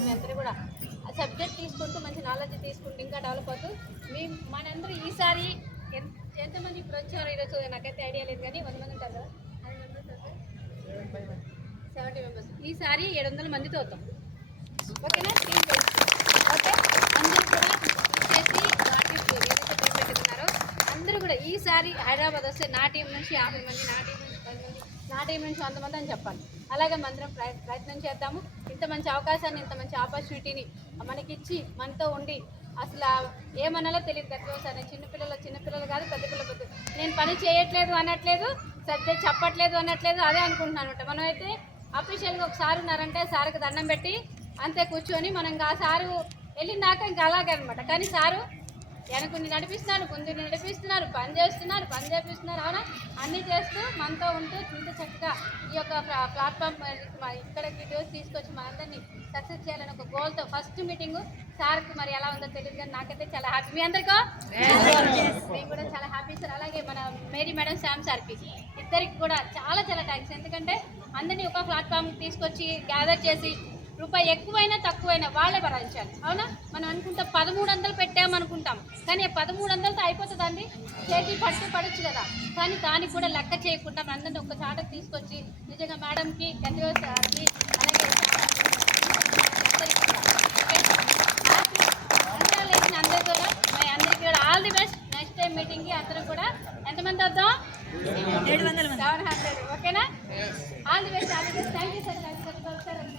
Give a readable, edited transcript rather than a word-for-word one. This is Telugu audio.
మనం అందరూ కూడా ఆ సబ్జెక్ట్ తీసుకుంటూ మంచి నాలెడ్జ్ తీసుకుంటూ ఇంకా డెవలప్ అవుతూ మనందరూ ఈసారి ఎంతమంది ఇప్పుడు వచ్చారో ఈరోజు నాకైతే ఐడియా లేదు కానీ 100 మంది ఉంటారు కదా, 70 మెంబర్స్. ఈసారి 700 మందితో అవుతాం. ఓకేనా? Team base. ఓకే, అందరూ కూడా ఇచ్చేసి నాట్యం ఏదైతే టైం పెట్టుకున్నారో అందరూ కూడా ఈసారి హైదరాబాద్ వస్తే నా టీం నుంచి 50 మంది, నా టీం నుంచి 10 మంది, నా టీం నుంచి 100 మంది అని చెప్పాలి. అలాగే మందరం ప్రయత్నం చేద్దాము. ఇంత మంచి అవకాశాన్ని, ఇంత మంచి ఆపర్చునిటీని మనకిచ్చి మనతో ఉండి అసలు ఏమనాలో తెలియదు. గట్లోసారి చిన్నపిల్లలు కాదు, పెద్ద పిల్లలు. నేను పని చేయట్లేదు అనట్లేదు, సబ్జెక్ట్ చెప్పట్లేదు అనట్లేదు, అదే అనుకుంటున్నాను అనమాట. మనం అయితే అఫీషియల్గా ఒక సార్ ఉన్నారంటే సార్కి దండం పెట్టి అంతే కూర్చొని మనం ఇంకా ఆ సారు వెళ్ళినాక ఇంకా అలాగే అనమాట. కానీ సారు వెనకుని నడిపిస్తున్నారు, ముందు నడిపిస్తున్నారు, పని చేపిస్తున్నారు. అవునా? అన్నీ చేస్తూ మనతో ఉంటూ ఇంత చక్కగా ఈ యొక్క ప్లాట్ఫామ్ ఇక్కడికి వీడియోస్ తీసుకొచ్చి మనందరినీ సక్సెస్ చేయాలని ఒక గోల్తో ఫస్ట్ మీటింగ్ సార్కి మరి ఎలా ఉందో తెలియదు కానీ నాకైతే చాలా హ్యాపీ. మీ అందరికీ మేము కూడా చాలా హ్యాపీ సార్. అలాగే మన మేరీ మేడం, శ్యామ్ సార్కి ఇద్దరికి కూడా చాలా చాలా థ్యాంక్స్. ఎందుకంటే అందరినీ ఒక ప్లాట్ఫామ్ తీసుకొచ్చి గ్యాదర్ చేసి రూపాయి ఎక్కువైనా తక్కువైనా వాళ్ళే భరించాలి. అవునా? మనం అనుకుంటాం 1300 పెట్టామనుకుంటాం, కానీ 1300తో అయిపోతుందండి, చేతి పడచ్చు కదా. కానీ దానికి కూడా లెక్క చేయకుండా అందరినీ ఒక చాటకు తీసుకొచ్చి నిజంగా మేడంకి, గంటకి, అలాగే అందరికీ కూడా అందరికీ కూడా all the best. Next time మీటింగ్కి అందరూ కూడా ఎంతమంది వద్దాం? 700. ఓకేనా? All the best. Thank you sir.